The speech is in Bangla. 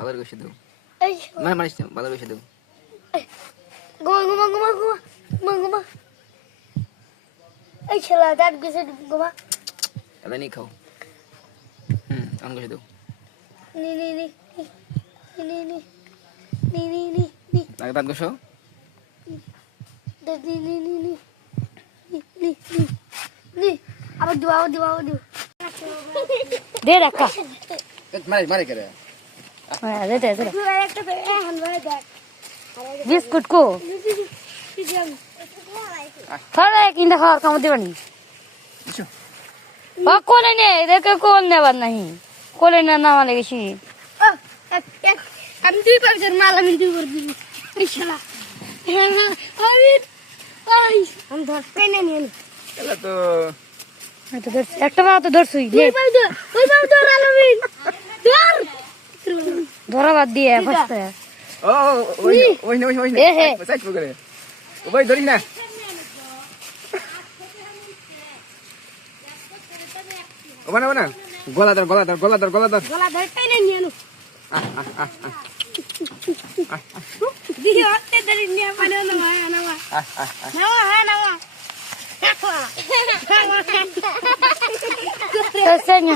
ভালো করে কষে দাও এই মারিস না ভালো করে কষে দাও গোমা এই ছেলে দাঁত গেছে গোমা এবার নিয়ে খাও অন কষে দাও নি লাগে দাঁত কষো আবার দিও দে রাখা মারে করে হ্যাঁ দে দে একটা বিস্কুট কো খারে কিনা খাওয়ার কাম দিবানি কোলে নে দেখে কোল নেবার নাহি কোলে না নামা লেগেছি আমি দুই পাঁচজন মাল আমি দুই করে দিবি ইনশাআল্লাহ আমি ধর পেনে নিয়ে এলা তো একটা মা তো ধরছুই ওই বাবু ধর আলমিন ধর ধরা বাদ দিয়ে ফাস্ট ও ওই না সাইড করে ওই ধরি না ওনা গলা ধর গলা ধর পেনে নিয়ে নো দিও তে ধরি নিয়ে মানে নামা তো সেন